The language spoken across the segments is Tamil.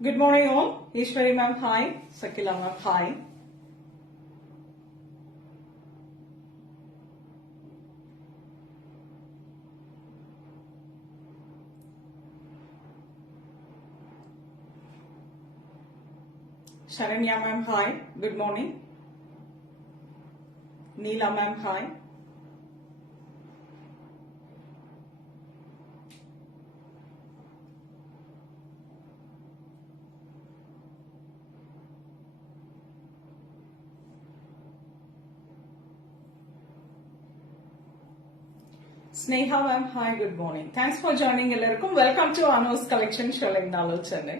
Good morning all. Ishwari ma'am, hi. Sakila ma'am, hi. Sharanya ma'am, hi. Good morning. Neela ma'am, hi. Sneha ma'am, hi, good morning. Thanks for joining எல்லாருக்கும். Welcome to Anu's collection showing Nalo Chennai.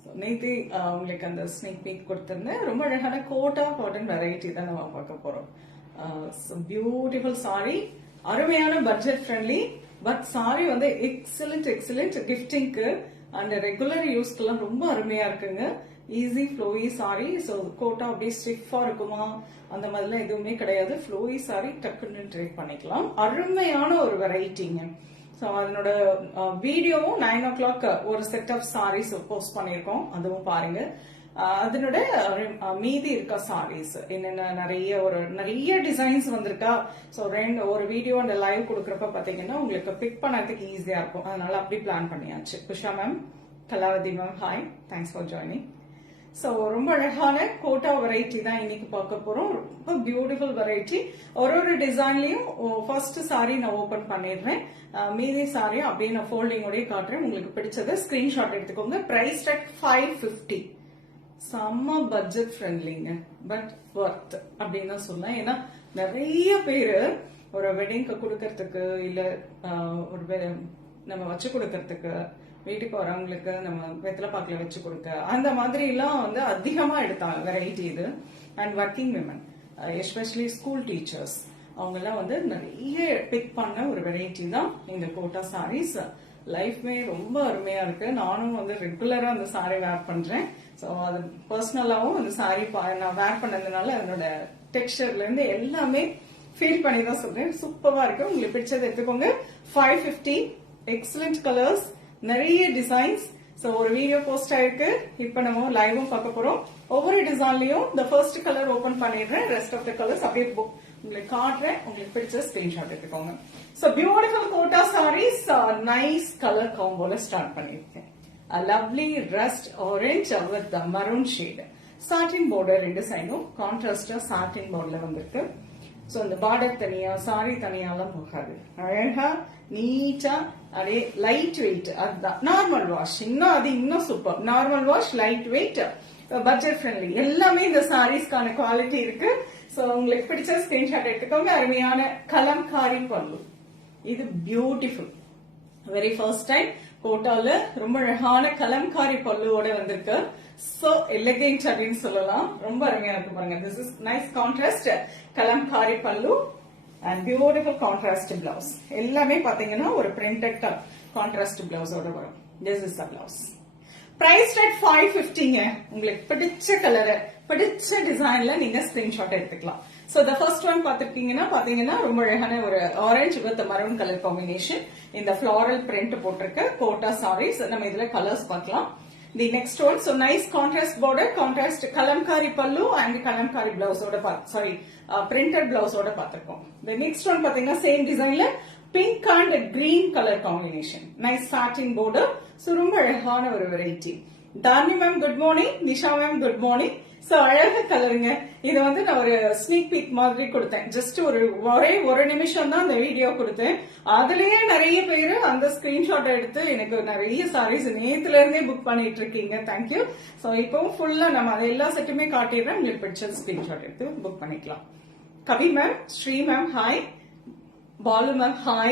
So நேத்தி உங்களுக்கு அந்த ஸ்னீக் பீக் கொடுத்திருந்தேன். ரொம்ப அழகான கோட்டா காட்டன் வெரைட்டி தான் நம்ம பார்க்க போறோம். பியூட்டிஃபுல் சாரி, அருமையான பட்ஜெட் ஃப்ரெண்ட்லி, பட் சாரி வந்து எக்ஸலண்ட் கிஃப்டிங்க்கு அண்ட் ரெகுலர் யூஸ்க்குலாம் ரொம்ப அருமையா இருக்குங்க. Easy flowy sari. So Kota அப்படியே ஸ்டிஃபா இருக்குமா அந்த மாதிரிலாம் எதுவுமே கிடையாது. ஃப்ளோயி சாரி டக்குன்னு ட்ரை பண்ணிக்கலாம். அருமையான ஒரு வெரைட்டிங்க. ஸோ அதனோட வீடியோவும் 9 o'clock ஒரு செட் ஆஃப் சாரீஸ் போஸ்ட் பண்ணியிருக்கோம், அதுவும் பாருங்க. அதனோட மீதி இருக்க சாரீஸ் என்னென்ன நிறைய டிசைன்ஸ் வந்திருக்கா. ஸோ ஒரு வீடியோ அந்த லைவ் கொடுக்குறப்ப பாத்தீங்கன்னா உங்களுக்கு பிக் பண்ணறதுக்கு ஈஸியா இருக்கும். அதனால அப்படி பிளான் பண்ணியாச்சு. Kusha ma'am, Kalavathi ma'am, hi, thanks for joining. So ரொம்ப அழகான கோட்டா வெரைட்டி தான் இன்னைக்கு பார்க்க போறோம். ரொம்ப பியூட்டிஃபுல் வெரைட்டி. ஒரு டிசைன்லயும் ஃபர்ஸ்ட் சாரி நான் ஓபன் பண்ணிடுறேன். மீதி சாரியும் அப்படியே நான் ஃபோல்டிங்கோடய காட்டுறேன். உங்களுக்கு பிடிச்சதை ஸ்கிரீன்ஷாட் எடுத்துக்கோங்க. Price tag 550. செம்ம பட்ஜெட் ஃப்ரெண்ட்லிங்க, பட் ஒர்த் அப்படின்னு தான் சொல்லலாம். ஏன்னா நிறைய பேரு ஒரு வெட்டிங்க்கு கொடுக்கறதுக்கு இல்ல ஒரு நம்ம வச்சு கொடுக்கறதுக்கு, வீட்டுக்கு வரவங்களுக்கு நம்ம வெத்தலை பாக்கில வச்சு கொடுக்க, அந்த மாதிரி எல்லாம் வந்து அதிகமா எடுத்தாங்க வெரைட்டி இது. And working women, especially school teachers, அவங்க எல்லாம் வந்து நிறைய பிக் பண்ண ஒரு வெரைட்டி தான் இந்த கோட்டா சாரீஸ். லைஃப்மே ரொம்ப அருமையா இருக்கு. நானும் வந்து ரெகுலரா அந்த சாரி வேர் பண்றேன். ஸோ அது பர்சனலாவும் அந்த சாரி நான் வேர் பண்ணதுனால அதனோட டெக்ஸ்டர்ல இருந்து எல்லாமே ஃபீல் பண்ணி தான் சொல்றேன். சூப்பரா இருக்கு. உங்களுக்கு பிடிச்சதை எடுத்துக்கோங்க. 550. எக்ஸலண்ட் கலர்ஸ், நிறைய டிசைன்ஸ். சோ ஒரு வீடியோ போஸ்ட் ஆயிருக்கு. இப்ப நம்ம லைவும் பார்க்க போறோம். ஒவ்வொரு டிசைன்லயும் இந்த ஃபர்ஸ்ட் கலர் ஓபன் பண்ணிடுறேன். ரெஸ்ட் ஆஃப் த கலர்ஸ் அப்படியே உங்களுக்கு காட்டுறேன். உங்களுக்கு பிடிச்ச ஸ்கிரீன்ஷாட் எடுத்துக்கோங்க. So beautiful Kota saris, nice colour காம்போல ஸ்டார்ட் பண்ணிருக்கேன். Lovely rust orange with maroon shade. Satin border ரெண்டு சைடும் கான்ட்ராஸ்டா சாட்டின் பார்டர்ல வந்திருக்கு. சோ இந்த பார்டர் தனியா சாரி தனியாலாம் போகாது. அழகா நீட்டா அப்படியே லைட் வெயிட். அதுதான் நார்மல் வாஷ். இன்னும் super. Normal wash, light weight, budget friendly, எல்லாமே இந்த சாரீஸ்க்கான குவாலிட்டி இருக்கு. சோ உங்களுக்கு பிடிச்ச ஸ்கிரீன்ஷாட் எடுத்துக்கோங்க. அருமையான கலம்காரி பல்லு. இது பியூட்டிஃபுல். வெரி ஃபர்ஸ்ட் டைம் கோட்டால ரொம்ப அழகான கலம்காரி பல்லுவோட வந்திருக்கு. சோ எலிகென்ட் அப்படின்னு சொல்லலாம். ரொம்ப அருமையா இருக்கு பாருங்க. This is nice contrast Kalamkari பல்லு அண்ட் பியூட்டிஃபுல் கான்ட்ராஸ்ட் பிளவுஸ். எல்லாமே பாத்தீங்கன்னா ஒரு பிரிண்டட் கான்ட்ராஸ்ட் பிளவுஸோட வரும். This is the blouse. Price rate 550ங்க. உங்களுக்கு பிடிச்ச கலர், பிடிச்ச டிசைன்ல நீங்க ஸ்கிரீன்ஷாட் எடுத்துக்கலாம். சோ த ஃபர்ஸ்ட் ஒன் பாத்தீங்கன்னா ரொம்ப அழகான ஒரு orange with maroon colour combination. இந்த ஃபிளாரல் பிரிண்ட் போட்டிருக்க கோட்டா சாரீஸ். நம்ம இதுல கலர்ஸ் பார்க்கலாம். The next one, so nice contrast border, contrast Kalamkari பல்லு அண்ட் கலம்காரி பிளவுஸோட பிரிண்டட் பிளவுஸோட பாத்திருக்கோம். தி நெக்ஸ்ட் ஒன் பாத்தீங்கன்னா சேம் டிசைன்ல pink and green colour combination. Nice satin border. So ரொம்ப அழகான ஒரு variety. Dharani ma'am good morning. Nisha ma'am good morning. So அழகு கலருங்க. இது வந்து நான் ஒரு ஸ்னீக் பீக் மாதிரி கொடுத்தேன். ஜஸ்ட் ஒரே ஒரு நிமிஷம் தான் அந்த வீடியோ கொடுத்தேன். அதுலயே நிறைய பேரு அந்த ஸ்கிரீன்ஷாட் எடுத்து எனக்கு நிறைய சாரீஸ் நேத்துல இருந்தே புக் பண்ணிட்டு இருக்கீங்க. தேங்க்யூ. சோ இப்பவும் ஃபுல்லா நம்ம அதை எல்லா செட்டுமே காட்டிடுறேன். உங்களுக்கு பிடிச்ச ஸ்கிரீன்ஷாட் எடுத்து புக் பண்ணிக்கலாம். Kavi ma'am, Sri ma'am, hi. Balu ma'am, hi.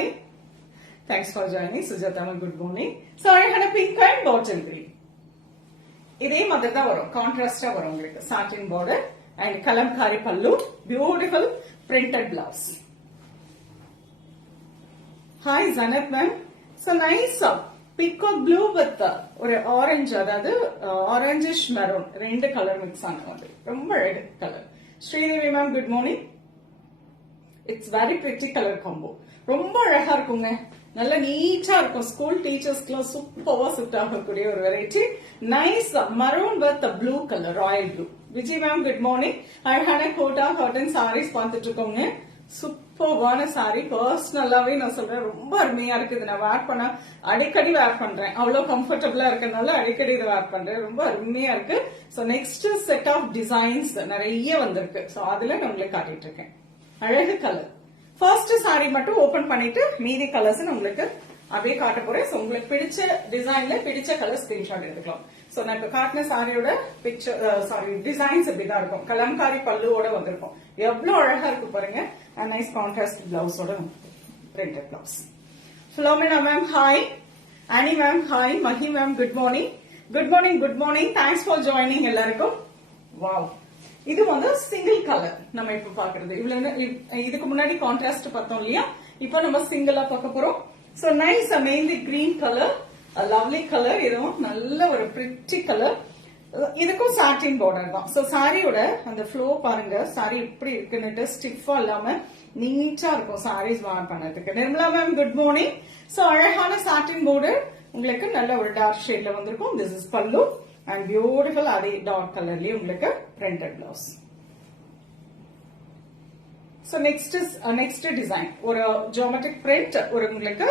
Thanks for joining. Sujata ma'am, good morning. So I had a pink and bottle green. இதே மாதிரி தான் வரும், கான்ட்ராஸ்டா வரும் உங்களுக்கு. சாட்டின் border and kalamkari pallu, beautiful printed blouse. Hi Zanat ma'am. So nice peacock blue with ஒரு orange, அதாவது orangish maroon, ரெண்டு கலர் மிக்ஸ் ஆன மாதிரி ரொம்ப அழகு colour. Sridevi ma'am, good morning. It's very pretty colour combo, ரொம்ப அழகா இருக்குங்க, நல்ல நீட்டா இருக்கும். ஸ்கூல் டீச்சர்ஸ்க்குலாம் சூப்பரா சூட் ஆகக்கூடிய ஒரு variety. Nice maroon with blue colour, Royal blue. Vijay ma'am, good morning. அழகான கோட்டா காட்டன் சாரீஸ் பார்த்துட்டு இருக்கோங்க. சூப்பர்வான சாரி, பர்சனலாவே நான் சொல்றேன், ரொம்ப அருமையா இருக்குது. நான் வேர் பண்ண அடிக்கடி வேர் பண்றேன், அவ்வளவு கம்ஃபர்டபுளா இருக்கனால அடிக்கடி இதை வேர் பண்றேன். ரொம்ப அருமையா இருக்கு. So next set of designs நிறைய வந்திருக்கு. சோ அதுல நான் உங்களுக்கு காட்டிட்டு இருக்கேன். அழகு கலர். ஃபர்ஸ்ட் சாரி மட்டும் ஓபன் பண்ணிட்டு மீதி கலர்ஸ் உங்களுக்கு அப்படியே காட்ட போறேன். சோ உங்களுக்கு பிடிச்ச டிசைன்ல பிடிச்ச கலர் ஸ்கிரீன்ஷாட் எடுத்துக்கலாம். சோ நான் இப்ப காட்டின சாரியோட பிக்சர் டிசைன்ஸ் இப்படிதான் இருக்கும். கலம்காரி பல்லுவோட வந்திருக்கும். எவ்வளவு அழகா இருக்கு பாருங்க. நைஸ் கான்ட்ராஸ்ட் பிளவுஸோட printed blouse. Philomena ma'am, hi. Annie ma'am, hi. Mahi ma'am, good morning. Good morning, good morning. Thanks for joining எல்லாருக்கும். வாவ், இது வந்து சிங்கிள் கலர் நம்ம இப்ப பாக்குறது. இதுக்கு முன்னாடி கான்ட்ராஸ்ட் பார்த்தோம் இல்லையா, இப்ப நம்ம சிங்கிளா பார்க்க போறோம். So nice mainly green colour, lovely colour. இதுவும் நல்ல ஒரு பிரிட்டி கலர். இதுக்கும் சாட்டின் பார்டர் தான். சோ சாரியோட அந்த ஃப்ளோ பாருங்க, சாரி இப்படி இருக்குன்னு ஸ்டிஃபா இல்லாம நீட்டா இருக்கும் சாரீஸ் வாஷ் பண்ணதுக்கு. Nirmala ma'am, good morning. So அழகான சாட்டின் பார்டர் உங்களுக்கு நல்ல ஒரு டார்க் ஷேட்ல வந்திருக்கும். திஸ் இஸ் பல்லு அண்ட் பியூட்டிஃபுல் அதே டார்க் கலர்லயே உங்களுக்கு printed blouse. So next design ஒரு ஜியோமெட்ரிக் பிரிண்ட், ஒரு உங்களுக்கு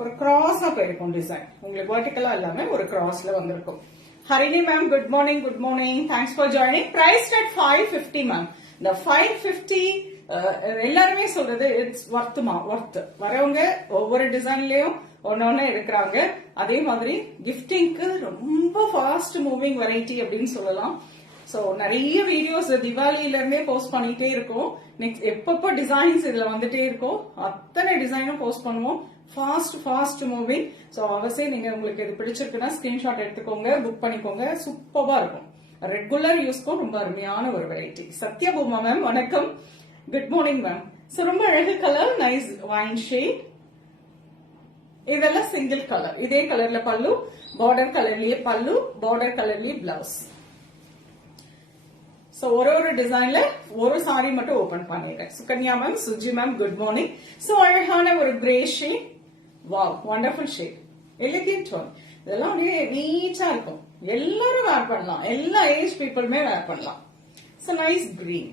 ஒரு கிராஸா போயிருக்கும் டிசைன். உங்களுக்கு வெர்டிகலா இல்லாம ஒரு கிராஸ்ல வந்திருக்கும். Harini ma'am, good morning, good morning. Thanks for joining. Price at 550 ma'am. இந்த 550 எல்லாருமே சொல்றது இட்ஸ் ஒர்த்துமா, ஒர்த். வரவங்க ஒவ்வொரு டிசைன்லயும் ஒன்னொன்னு எடுக்கிறாங்க. அதே மாதிரி கிஃப்டிங்க்கு ரொம்ப ஃபாஸ்ட் மூவிங் வெரைட்டி அப்படின்னு சொல்லலாம். சோ நிறைய வீடியோஸ் திவாலியில இருந்தே போஸ்ட் பண்ணிட்டே இருக்கோம். நெக்ஸ்ட் எப்பப்போ டிசைன்ஸ் இதுல வந்துட்டே இருக்கும், அத்தனை டிசைனும் போஸ்ட் பண்ணுவோம். Fast moving. சோ அவசியம் நீங்க உங்களுக்கு இது பிடிச்சிருக்குன்னா ஸ்கிரீன்ஷாட் எடுத்துக்கோங்க, புக் பண்ணிக்கோங்க. சூப்பரா இருக்கும், ரெகுலர் யூஸ்க்கும் ரொம்ப அருமையான ஒரு வெரைட்டி. சத்யபூமா மேம், வணக்கம், குட் மார்னிங் மேம். சோ ரொம்ப அழகு கலர், நைஸ் வைன் ஷேட். இதெல்லாம் சிங்கிள் கலர், இதே கலர்ல பல்லு, பார்டர் கலர்லயே பல்லு, பார்டர் கலர்லயே பிளவுஸ். சோ ஒரு டிசைன்ல ஒரு சாரி மட்டும் ஓபன் பண்ணிடுறேன். Sukanya ma'am, Suji ma'am, good morning. So அழகான ஒரு grey shade. Wow, wonderful shade, elegant one. இதெல்லாம் அப்படியே நீட்டா இருக்கும், எல்லாரும் வேர் பண்ணலாம், எல்லா ஏஜ் பீப்புளுமே வேர் பண்ணலாம். So nice green.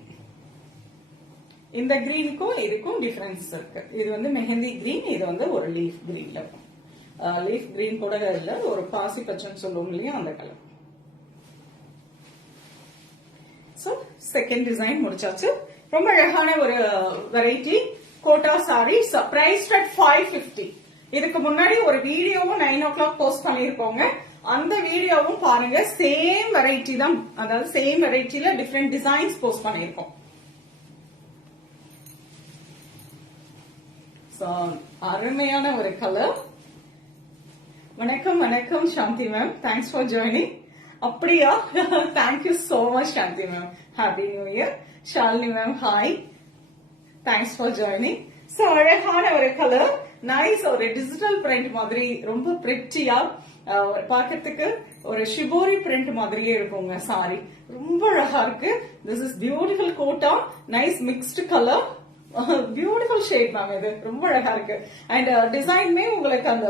இந்த கிரீனுக்கும் இதுக்கும் டிஃபரன்ஸ் இருக்கு. இது வந்து மெஹந்தி கிரீன், இது வந்து ஒரு லீஃப் கிரீன்ல இருக்கும். லீஃப் கிரீன் கூட இல்ல, ஒரு பாசி பச்சைன்னு சொல்லுவோம் இல்லையா, அந்த கலர். சோ செகண்ட் டிசைன் முடிச்சாச்சு. ரொம்ப அழகான ஒரு variety Kota sari. Price at 550. இதுக்கு முன்னாடி ஒரு வீடியோவும் 9 o'clock போஸ்ட் பண்ணிருக்கோங்க. அந்த வீடியோவும் பாருங்க. சேம் வெரைட்டி தான், அதாவது சேம் வெரைட்டில டிஃபரெண்ட் டிசைன்ஸ் போஸ்ட் பண்ணிருக்கோம். அருமையான ஒரு கலர். வணக்கம் வணக்கம் Shanthi ma'am, thanks for joining. அப்படியா, thank you so much Shanthi ma'am. Happy new year. Shalini ma'am, hi, thanks for joining. So அழகான ஒரு கலர், நைஸ் ஒரு டிஜிட்டல் பிரிண்ட் மாதிரி, ரொம்ப பிரிட்டியா பாக்கிறதுக்கு ஒரு ஷிபோரி பிரிண்ட் மாதிரியே இருக்குங்க சாரி. ரொம்ப அழகா இருக்கு. This is beautiful Kota, nice mixed colour, beautiful shade ma'am. இது ரொம்ப அழகா இருக்கு. அண்ட் டிசைன்மே உங்களுக்கு அந்த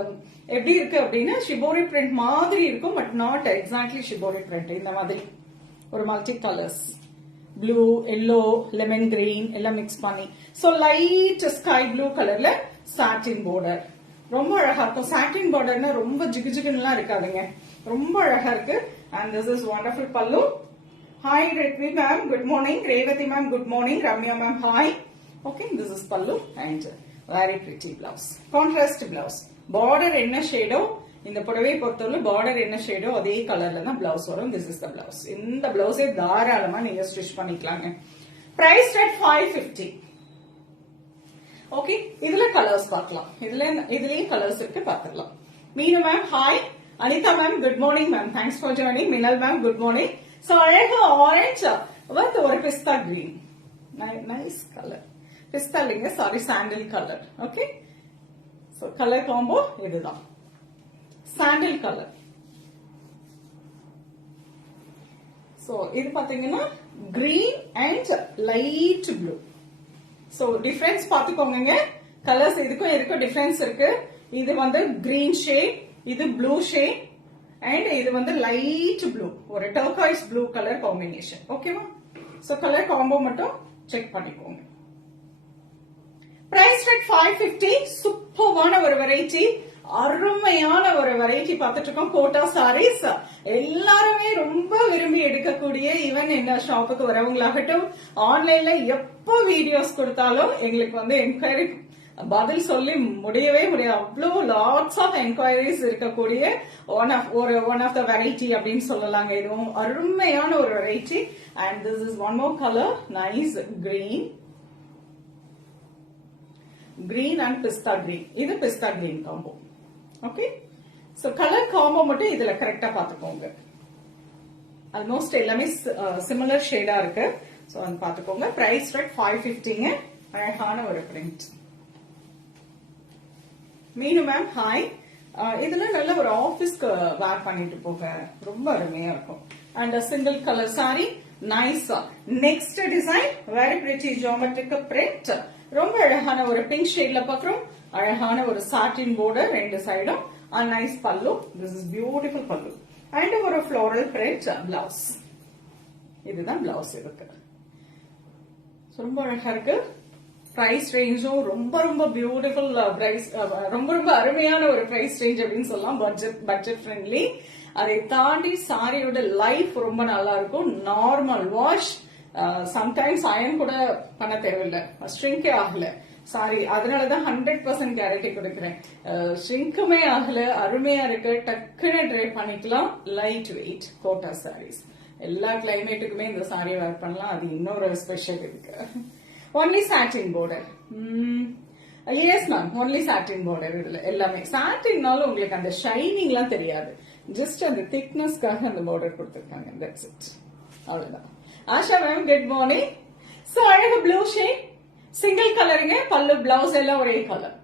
எப்படி இருக்கு அப்படின்னா ஷிபோரி பிரிண்ட் மாதிரி இருக்கும், but not exactly shibori print. இந்த மாதிரி ஒரு multi colours, blue, yellow, lemon green எல்லாம் மிக்ஸ் பண்ணி. சோ லைட் ஸ்கை ப்ளூ கலர்ல சாட்டின் பார்டர், ரொம்ப அழகா இருக்கும். சாட்டின் பார்டர்னா ரொம்ப ஜிகுஜிகுன்னு இருக்காதுங்க, ரொம்ப அழகா இருக்கு. அண்ட் திஸ் இஸ் வண்டர்ஃபுல் பல்லு. Hi ரெட்வி ma'am, good morning. Revathi ma'am, good morning. Ramya ma'am, hi. Okay, this is pallu and very pretty blouse. Contrast blouse. Border என்ன ஷேடோ, இந்த புடவை பொறுத்தவரை பார்டர் என்ன ஷேடோ அதே கலர்ல தான் பிளவுஸ் வரும். This is the blouse. இந்த பிளவுஸே தாராளமா நீங்க ஸ்டிச் பண்ணிக்கலாங்க. Price at 550. ஓகே, இதுல கலர்ஸ் பார்க்கலாம். இதுலயும் கலர்ஸ் இருக்கு, பார்த்துக்கலாம். Meenu ma'am hi, Anitha ma'am good morning ma'am, thanks for joining. Minal ma'am good morning. So அழகு ஆரஞ்ச் வித் ஒரு pista green, nice colour. Pista இல்லைங்க, sorry, sandal colour. Okay, so colour combo இதுதான், சாண்டில் கலர். சோ இது பாத்தீங்கன்னா green and light blue. So difference பாத்துக்கோங்க, கலர்ஸ் இதுக்கும் இதுக்கும் டிஃபரன்ஸ் இருக்கு. இது வந்து கிரீன் ஷேட், இது ப்ளூ ஷேட், அண்ட் இது வந்து லைட் ப்ளூ, ஒரு டர்காய்ஸ் ப்ளூ கலர் காம்பினேஷன். ஓகேவா? சோ கலர் காம்போ மட்டும் செக் பண்ணிக்கோங்க. Price rate 550. சூப்பரான ஒரு வெரைட்டி, அருமையான ஒரு வெரைட்டி பார்த்துட்டு இருக்கோம். கோட்டா சாரீஸ் எல்லாருமே ரொம்ப விரும்பி எடுக்கக்கூடிய, ஈவன் என்ன ஷாப்புக்கு வரவங்களாகட்டும், ஆன்லைன்ல எப்போ வீடியோஸ் கொடுத்தாலும் எங்களுக்கு வந்து என்கொயரி பதில் சொல்லி முடியவே முடியாது. அவ்வளோ லாட்ஸ் ஆஃப் என்கொயரிஸ் இருக்கக்கூடிய ஒன் ஆஃப் த வெரைட்டி அப்படின்னு சொல்லலாங்க. இதுவும் அருமையான ஒரு variety. And this is one more colour, nice green and pista green. இது pista green combo. Okay, so colour combo மட்டும் இதுல கரெக்டா பாத்துக்கோங்க. ஆல்மோஸ்ட் எல்லாமே சிமிலர் ஷேடா இருக்கு. சோ அது பாத்துக்கோங்க. பிரைஸ் ரேட் 550ங்க. அழகான ஒரு பிரிண்ட். மீனு மேம் ஹாய், இதுல நல்ல ஒரு ஆபீஸ்க்கு வேர் பண்ணிட்டு போக ரொம்ப அருமையா இருக்கும். And single colour sorry, nice. Next design, very pretty geometric print. ரொம்ப அழகான ஒரு பிங்க் ஷேட்ல பாக்குறோம். அழகான ஒரு சாட்டின் border ரெண்டு சைடும். நைஸ் பல்லு, திஸ் இஸ் பியூட்டிஃபுல் பல்லு. அண்ட் ஒரு ஃப்ளோரல் பிரிண்ட் பிளவுஸ். இதுதான் பிளவுஸ் இருக்கு. ரொம்ப அழகா இருக்கு. பிரைஸ் ரேஞ்சும் ரொம்ப ரொம்ப பியூட்டிஃபுல் பிரைஸ், ரொம்ப ரொம்ப அருமையான ஒரு பிரைஸ் ரேஞ்ச் அப்படின்னு சொல்லலாம். Budget friendly. அதை தாண்டி சாரியோட லைஃப் ரொம்ப நல்லா இருக்கும். நார்மல் வாஷ், சம்டைம்ஸ் அயன் கூட பண்ண தேவையில்லை, ஷ்ரிங்கே ஆகல சாரி. அதனாலதான் 100% கேரண்டி கொடுக்கிறேன். ஷ்ரிங்குமே ஆகல, அருமையா இருக்கு. டக்குன்னு ட்ரை பண்ணிக்கலாம். Light weight Kota saris. எல்லா கிளைமேட்டுக்குமே இந்த சாரி வேர் பண்ணலாம். அது இன்னொரு ஸ்பெஷல் இருக்கு. ஒன்லி சாட்டின் border. எஸ் மேம், ஒன்லி சாட்டின் border. இதுல எல்லாமே சாட்டின்னாலும் உங்களுக்கு அந்த ஷைனிங் எல்லாம் தெரியாது. ஜஸ்ட் அந்த திக்னஸ்க்காக அந்த border கொடுத்திருக்காங்க. தட்ஸ் இட், அவ்வளவுதான். Asha ma'am good morning. So அழகு ப்ளூ ஷேட், சிங்கிள் கலருங்க. பல்லு பிளவுஸ் எல்லாம் ஒரே colour.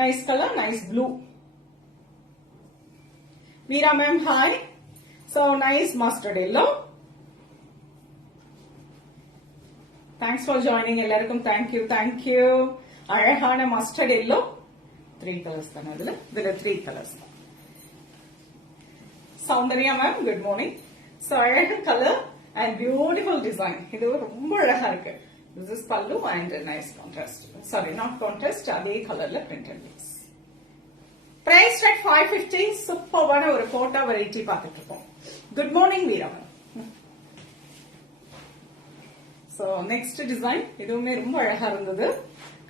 Nice colour, nice blue. Veera ma'am hi. So nice mustard yellow. Thanks for joining எல்லாருக்கும். தேங்க்யூ. அழகான மஸ்டர்ட் எல்லோ. 3 கலர்ஸ் தானே இதுல 3 கலர்ஸ் தான். Soundarya ma'am good morning. So அழகு கலர் அண்ட் பியூட்டிஃபுல் டிசைன். இது ரொம்ப அழகா இருக்கு. திஸ் இஸ் பல்லு and nice contrast. Sorry, not contrast, அதே கலர்ல பிரிண்டட் பீஸ். Price rate 550. சூப்பரான ஒரு கோட்டா வெரைட்டி பார்த்துட்டு இருக்கோம். Good morning Veera ma'am. So next design, இதுவுமே ரொம்ப அழகா இருந்தது.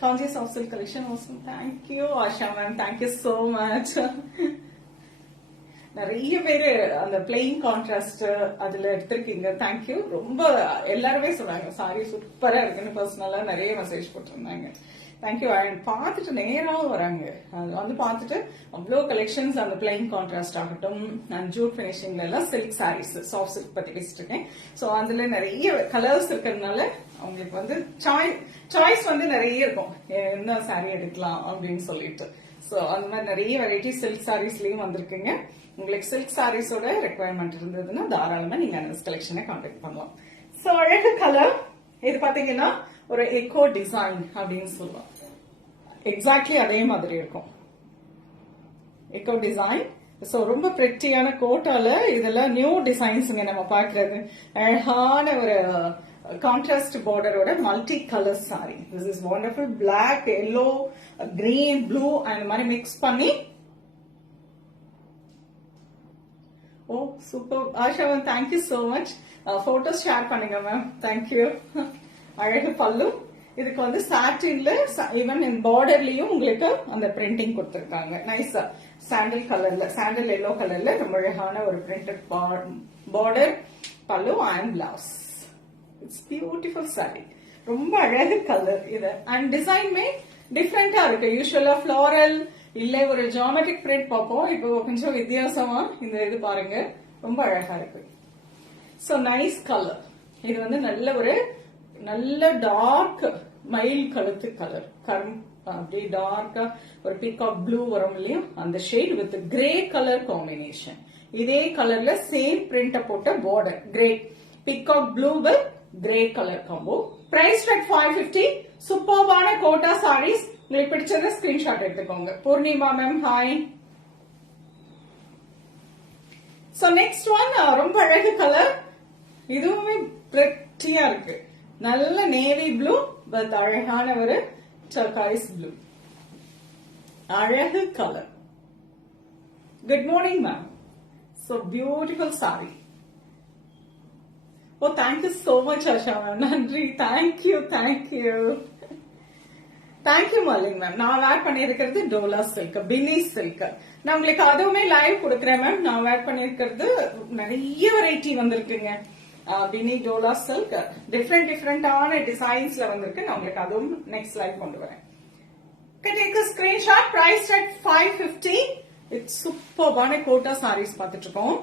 Kanchi soft silk collection. Also thank you Asha ma'am, thank you so much. நிறைய பேரு அந்த பிளெயின் கான்ட்ராஸ்ட் அதுல எடுத்திருக்கீங்க. தேங்க்யூ. ரொம்ப எல்லாருமே சொன்னாங்க சாரி சூப்பரா இருக்குன்னு. பர்சனலா நிறைய மெசேஜ் போட்டிருந்தாங்க. தேங்க்யூ. அண்ட் பார்த்துட்டு நேராவும் வராங்க. அது வந்து பார்த்துட்டு அவ்வளோ கலெக்ஷன்ஸ், அந்த பிளைன் கான்ட்ராஸ்ட் ஆகட்டும், அண்ட் ஜூட் பினிஷிங்ல எல்லாம் சில்க் சாரீஸ், சாஃப்ட் சில்க் பத்தி பேசிட்டு இருக்கேன். ஸோ அதுல நிறைய கலர்ஸ் இருக்கிறதுனால அவங்களுக்கு வந்து சாய்ஸ் வந்து நிறைய இருக்கும், என்ன சாரீ எடுக்கலாம் அப்படின்னு சொல்லிட்டு. ஸோ அந்த மாதிரி நிறைய வெரைட்டி சில்க் சாரீஸ்லயும் வந்திருக்குங்க. உங்களுக்கு சில்க் சாரீஸோட ரெக்குவயர்மெண்ட் இருந்ததுன்னா தாராளமா நீங்க அந்த கலெக்ஷனை கான்டாக்ட் பண்ணலாம். ஸோ அழகு கலர். இது பாத்தீங்கன்னா ஒரு எக்கோ டிசைன் அப்படின்னு சொல்லுவோம். எக்ஸாக்ட்லி அதே மாதிரி இருக்கும் எக்கோ டிசைன். சோ ரொம்ப பிரெட்டியான கோட்டால இதெல்லாம் நியூ டிசைன்ஸ் நம்ம பாக்குறது. அழகான ஒரு கான்ட்ராஸ்ட் பார்டரோட multi colour sari. This is wonderful. Black, yellow, green, blue அந்த மாதிரி மிக்ஸ் பண்ணி. Oh super Asha ma'am, thank you so much. Photos share பண்ணுங்க மேம். தேங்க்யூ. அழகு பல்லு. இதுக்கு வந்து சாட்டின்ல ஈவன் பார்டர்லயும் உங்களுக்கு அந்த பிரிண்டிங் கொடுத்திருக்காங்க. நைஸா சாண்டில் கலர்ல, சாண்டில் எல்லோ கலர்ல ரொம்ப அழகான ஒரு பிரிண்டட் பார்டர், பல்லு and blouse. It's beautiful sorry. ரொம்ப அழகு கலர் இது. அண்ட் டிசைன்மே டிஃப்ரெண்டா இருக்கு. யூஸ்வலா ஃபிளாரல் இல்ல ஒரு ஜியோமெட்ரிக் பிரிண்ட் பார்ப்போம். இப்போ கொஞ்சம் வித்தியாசமா இந்த இது பாருங்க, ரொம்ப அழகா இருக்கு. So nice colour. இது வந்து நல்ல டார்க் மயில் கழுத்து கலர், அப்படியே டார்க்கா ஒரு பீகாக் ப்ளூ வரும் இல்லையா, அந்த shade with grey colour combination. இதே கலர்ல சேம் பிரிண்ட் போட்ட border, grey peacock blue with grey colour combo. Price at 550. சூப்பர்பான கோட்டா சாரீஸ். உங்களுக்கு பிடிச்சத ஸ்கிரீன்ஷாட் எடுத்துக்கோங்க. Poornima ma'am hi. So next one ரொம்ப அழகு கலர். இதுவுமே பிரெட்டியா இருக்கு. நல்ல நேவி ப்ளூ வித் அழகான ஒரு டர்காய்ஸ் ப்ளூ. அழகு colour. Good morning ma'am. So beautiful saree. Oh, thank you so much, Asha ma'am. Nandri, thank you. Thank you, Malin ma'am. நான் வேர் பண்ணியிருக்கிறது டோலா சில்க், பினி சில்க். நான் உங்களுக்கு அதுவுமே லைவ் கொடுக்குறேன் மேம். நான் வேர் பண்ணியிருக்கிறது நிறைய வெரைட்டி வந்திருக்குங்க. பினி டோலா சில்க் டிஃப்ரெண்டான டிசைன்ஸ்ல வந்திருக்கு. நான் உங்களுக்கு அதுவும் நெக்ஸ்ட் லைவ் கொண்டு வரேன். Take a screenshot. Price at 550. It's சூப்பர்பான கோட்டா சாரீஸ் பார்த்துட்டு இருக்கோம்.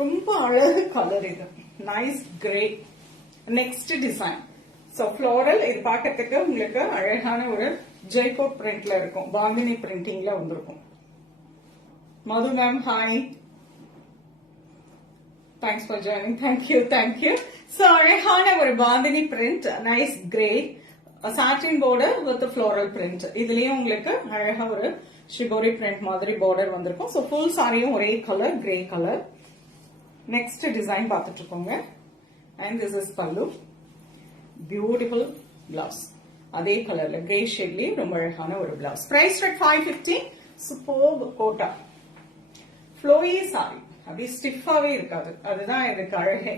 ரொம்ப அழகு கலர் இது. Nice grey. Next design. So floral. இது பார்க்கறதுக்கு உங்களுக்கு அழகான ஒரு ஜெய்கோப் பிரிண்ட்ல இருக்கும். பாந்தினி பிரிண்டிங்ல வந்திருக்கும். Madhu ma'am hi. Thanks for joining. Thank you. So அழகான ஒரு bandhani print, nice grey satin border with floral print. இதுலயும் உங்களுக்கு அழகா ஒரு ஷிபோரி பிரிண்ட் மாதிரி பார்டர் வந்திருக்கும். சோ ஃபுல் சாரியும் ஒரே colour, grey colour. Next design பார்த்துட்டு இருக்கோங்க. And this is pallu. Beautiful blouse. அதே கலர்ல கிரே ஷேட்லயே ரொம்ப அழகான ஒரு blouse. Price at 550. Super Kota flowy sari. அப்படியே ஸ்டிஃபாவே இருக்காது. அதுதான் இதுக்கு அழகே.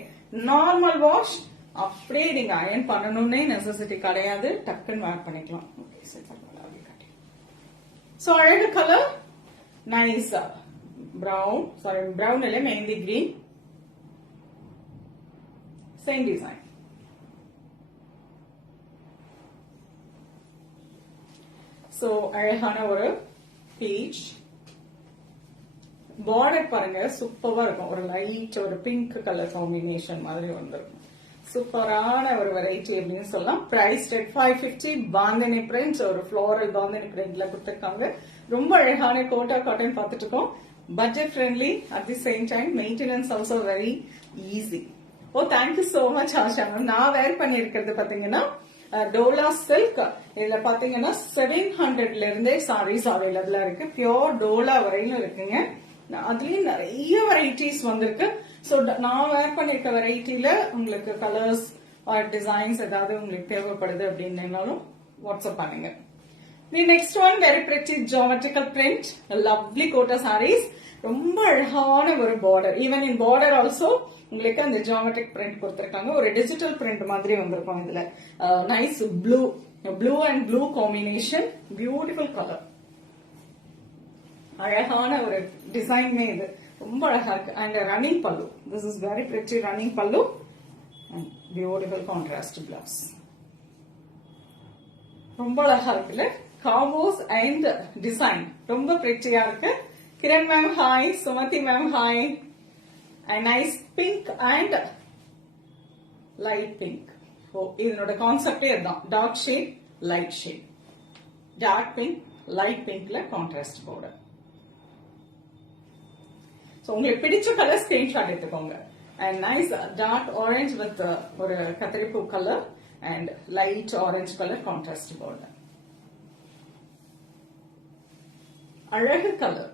Normal wash. அப்படியே நீங்க அயன் பண்ணணும்னே நெசசிட்டி கிடையாது. டக்குன்னு வேர் பண்ணிக்கலாம். So அழகு colour. Nice brown, sari brown இல்ல, mehndi green. Same design. So அழகான ஒரு பீச். பார்டர் பாருங்க, சூப்பரா இருக்கும். ஒரு லைட் ஒரு பிங்க் கலர் காம்பினேஷன் மாதிரி வந்திருக்கும். சூப்பரான ஒரு வெரைட்டி அப்படின்னு சொல்லலாம். Price at 550. பாந்தினி பிரிண்ட், ஒரு ஃபிளாரல் பாந்தினி பிரிண்ட்ல கொடுத்திருக்காங்க. ரொம்ப அழகான கோட்டா காட்டன் பார்த்துட்டு இருக்கோம். Budget friendly, at the same time maintenance also very easy. Oh thank you so much Asha ma'am. நான் வேர் பண்ணிருக்கிறது பாத்தீங்கன்னா டோலா சில்க். இதுல பாத்தீங்கன்னா 700ல இருந்தே சாரீஸ் அவைலபிளா இருக்கு. பியோர் டோலா வரையிலும் இருக்குங்க. அதுலயும் நிறைய வெரைட்டிஸ் வந்திருக்கு. சோ நான் வேர் பண்ணிருக்க வெரைட்டில உங்களுக்கு கலர்ஸ் டிசைன்ஸ் ஏதாவது உங்களுக்கு தேவைப்படுது அப்படின்னாலும் வாட்ஸ்அப் பண்ணுங்க. The next one, very pretty geometrical print, a lovely kota sarees. ரொம்ப அழகான ஒரு border. Even in border also உங்களுக்கு அந்த ஜியோமெட்ரிக் பிரிண்ட் கொடுத்திருக்காங்க. ஒரு டிஜிட்டல் பிரிண்ட் மாதிரி வந்திருக்கும். இதுல nice blue and blue combination. Beautiful colour. அழகான ஒரு டிசைன். இது ரொம்ப அழகா இருக்கு. And running pallu. This is very pretty running pallu and beautiful contrast blouse. ரொம்ப அழகா இருக்குல்ல. காம்போஸ் அண்ட் டிசைன் ரொம்ப பிரிட்டியா இருக்கு. Kiran ma'am hi. Sumathi ma'am hi. And nice pink and light pink. இதனோட கான்செப்டே அதுதான். Dark shade, light shade. Dark pink, light பிங்க்ல கான்ட்ராஸ்ட் பார்டர். உங்களுக்கு பிடிச்ச கலர் ஸ்கிரீன்ஷாட் எடுத்துக்கோங்க. And nice dark orange with ஒரு கத்திரிப்பூ colour and light orange colour contrast border. அழகு colour.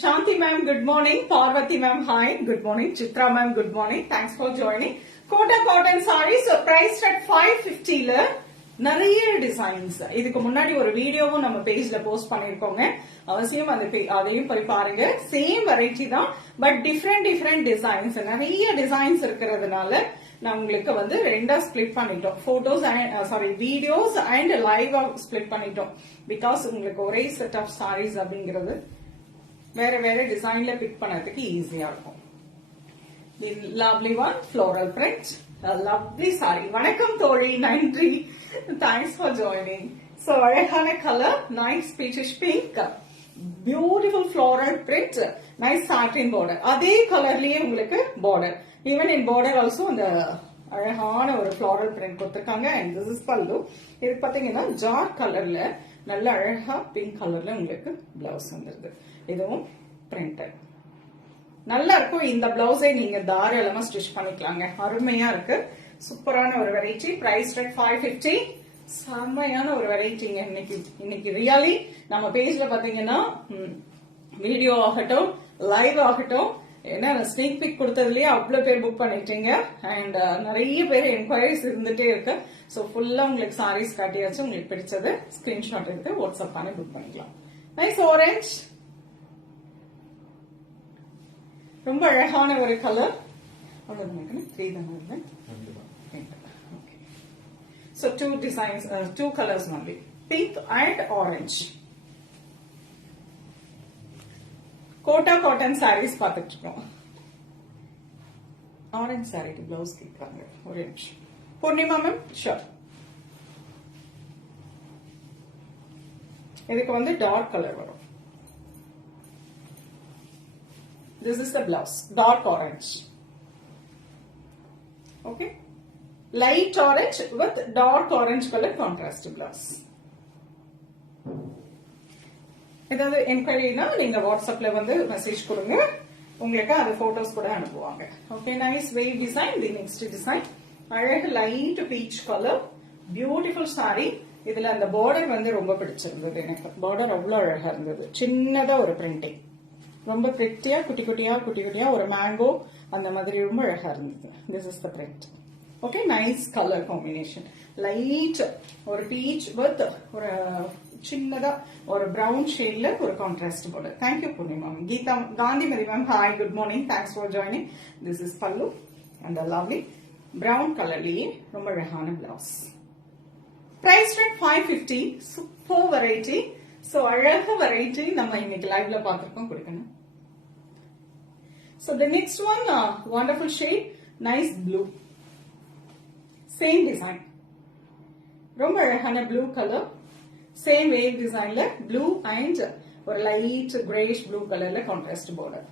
Shanthi ma'am good morning. Parvathi ma'am hi. Good morning. Chitra ma'am good morning. Thanks for joining. Kota cotton saris price at 550ல நிறைய டிசைன்ஸ். இதுக்கு முன்னாடி ஒரு வீடியோவும் நம்ம பேஜ்ல போஸ்ட் பண்ணிருக்கோங்க. அவசியம் அதையும் போய் பாருங்க. சேம் வெரைட்டி தான், பட் டிஃப்ரெண்ட் டிசைன்ஸ். நிறைய டிசைன்ஸ் இருக்கிறதுனால நான் உங்களுக்கு ரெண்டா ஸ்பிளிட் பண்ணிட்டோம். Photos videos and live split பண்ணிட்டோம். பிகாஸ் உங்களுக்கு ஒரே செட் ஆஃப் சாரீஸ் அப்படிங்கிறது வேற டிசைன்ல பிக் பண்ணதுக்கு ஈஸியா இருக்கும். The lovely one, floral print, lovely sorry. வணக்கம் தோழி, நன்றி. Thanks for joining. ஸோ அழகான colour, nice peachish pink, beautiful floral print, nice சாட்டின் பார்டர். அதே கலர்லயே உங்களுக்கு border, even in border also அந்த அழகான ஒரு ஃப்ளோரல் பிரிண்ட் கொடுத்துருக்காங்க. அண்ட் திஸ் இஸ் பல்லு. இது பாத்தீங்கன்னா ஜார் கலர்ல நல்ல அழகா பிங்க் கலர்ல உங்களுக்கு பிளவுஸ் வந்துருது. இதுவும் பிரிண்டட் நல்லா இருக்கும். இந்த பிளவுஸை நீங்க தாராளமா ஸ்டிச் பண்ணிக்கலாங்க. அருமையா இருக்கு. சூப்பரான ஒரு வெரைட்டி. Price rate 550. செம்மையான ஒரு வெரைட்டிங்க. இன்னைக்கு ரியலி நம்ம பேஜ்ல பாத்தீங்கன்னா வீடியோ ஆகட்டும், லைவ் ஆகட்டும், ஏன்னா ஸ்னீக் பிக் கொடுத்ததுலயே அவ்வளவு பேர் புக் பண்ணிட்டீங்க. அண்ட் நிறைய பேர் என்கொயரிஸ் இருந்துட்டே இருக்கு. ஸோ ஃபுல்லா உங்களுக்கு சாரீஸ் காட்டியாச்சு. உங்களுக்கு பிடிச்சது ஸ்கிரீன்ஷாட் எடுத்து வாட்ஸ்அப் பண்ணி புக் பண்ணிக்கலாம். நைஸ் ஆரஞ்ச், ரொம்ப அழகான ஒரு கலர். So two designs, two colors only, pink and orange. Kota cotton saris பார்த்துட்டு இருக்கோம். ஆரஞ்ச் சாரிக்கு பிளவுஸ் கேட்கறாங்க. ஒரு நிமிஷம். Poornima ma'am, sure. இதுக்கு வந்து டார்க் கலர் வரும். This is the blouse, dark orange. Okay, light orange with dark orange color contrast blouse. ஏதாவது என்கொயரினா நீங்க வாட்ஸ்அப்ல வந்து மெசேஜ் கொடுங்க, உங்களுக்கு அது போட்டோஸ் கூட அனுப்புவாங்க. Okay, nice wave design. The next design அழகு light peach colour, beautiful sari. இதுல அந்த பார்டர் வந்து ரொம்ப பிடிச்சிருந்தது எனக்கு. பார்டர் அவ்வளவு அழகா இருந்தது. சின்னதா ஒரு பிரிண்டிங், ரொம்ப பிரிட்டியா குட்டி குட்டியா ஒரு மேங்கோ அந்த மாதிரி ரொம்ப அழகா இருந்தது. This is the print. Okay, nice colour combination. Light ஒரு பீச் வித் ஒரு சின்னதா ஒரு பிரவுன் ஷேட்ல ஒரு contrast border. Thank you Poornima. Geetha Gandhimathi ma'am, hi, good morning, thanks for joining. This is pallu அந்த லவ்லி பிரவுன் கலர்லயே ரொம்ப அழகான blouse. Price rate 550. Super variety. So அழக வெரைட்டி நம்ம இன்னைக்கு லைவ்ல பார்த்திருக்கோம், கொடுக்கணும். So the next one, wonderful shade, nice blue, same design, ரொம்ப அழகான blue color, same wave designல blue and ஒரு light grayish blue colorல contrast border.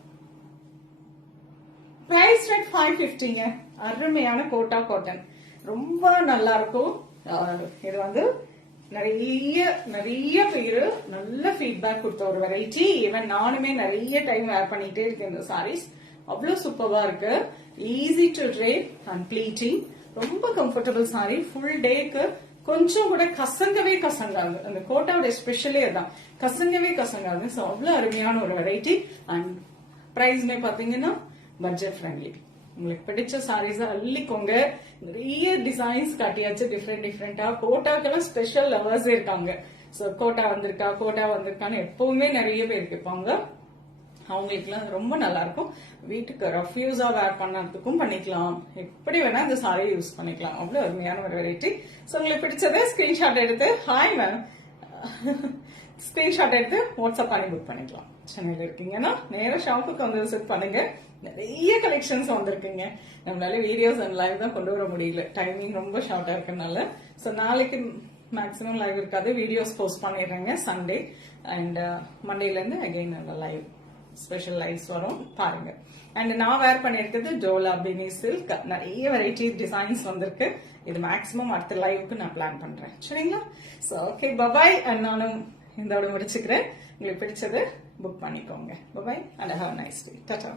Price rate 550. அருமையான கோட்டா காட்டன், ரொம்ப நல்லா இருக்கும். இது வந்து நிறைய பேரு நல்ல ஃபீட்பேக் கொடுத்த ஒரு வெரைட்டி. ஈவன் நானுமே நிறைய டைம் வேர் பண்ணிட்டே இருக்கேன் இந்த சாரீஸ். அவ்வளவு சூப்பரா இருக்கு. Easy to drape and pleating. ரொம்ப கம்ஃபர்டபுள் சாரி. ஃபுல் டேக்கு கொஞ்சம் கூட கசங்காது. அந்த கோட்டாவோட ஸ்பெஷலே அதான், கசங்காது. ஸோ அவ்வளவு அருமையான ஒரு வெரைட்டி. அண்ட் பிரைஸ்மே பாத்தீங்கன்னா பட்ஜெட் ஃப்ரெண்ட்லி. உங்களுக்கு பிடிச்ச சாரீஸ் அள்ளிக்கோங்க. நிறைய டிசைன்ஸ் காட்டியாச்சு, டிஃப்ரெண்டா. கோட்டாக்கெல்லாம் ஸ்பெஷல் லவர்ஸ் இருக்காங்க. சோ கோட்டா வந்திருக்கான்னு எப்பவுமே நிறைய பேர் கேட்பாங்க. அவங்களுக்கு எல்லாம் ரொம்ப நல்லா இருக்கும். வீட்டுக்கு ரஃப் யூஸா வேர் பண்ணறதுக்கும் பண்ணிக்கலாம், எப்படி வேணா இந்த சாரியை யூஸ் பண்ணிக்கலாம். அவ்வளவு அருமையான ஒரு வெரைட்டி. சோ உங்களுக்கு பிடிச்சதை ஸ்கிரீன்ஷாட் எடுத்து, ஹாய் மேம், ஸ்கிரீன்ஷாட் எடுத்து வாட்ஸ்அப் பண்ணி புக் பண்ணிக்கலாம். சென்னையில இருக்கீங்கன்னா நேர ஷாப்புக்கு வந்து விசிட் பண்ணுங்க. நிறைய கலெக்ஷன்ஸ் வந்திருக்குங்க. நம்மளால வீடியோஸ் அண்ட் லைவ் தான் கொண்டு வர முடியல, டைமிங் ரொம்ப ஷார்ட்டா இருக்கனால. சோ நாளைக்கு மேக்ஸிமம் லைவ் இருக்காது, வீடியோஸ் போஸ்ட் பண்ணிடுறேங்க சண்டே. அண்ட் மண்டேல இருந்து அகைன் லைவ் ஸ்பெஷல் லைவ்ஸ் வரும், பாருங்க. அண்ட் நான் வேர் பண்ணிருக்கிறது டோலா பினி சில்க். நிறைய வெரைட்டி டிசைன்ஸ் வந்திருக்கு. இது மேக்ஸிமம் அடுத்த லைவுக்கு நான் பிளான் பண்றேன், சரிங்களா? So okay, bye bye. அண்ட் நானும் இதோட முடிச்சுக்கிறேன். உங்களுக்கு பிடிச்சது புக் பண்ணிக்கோங்க. Bye bye and have nice day. Tata.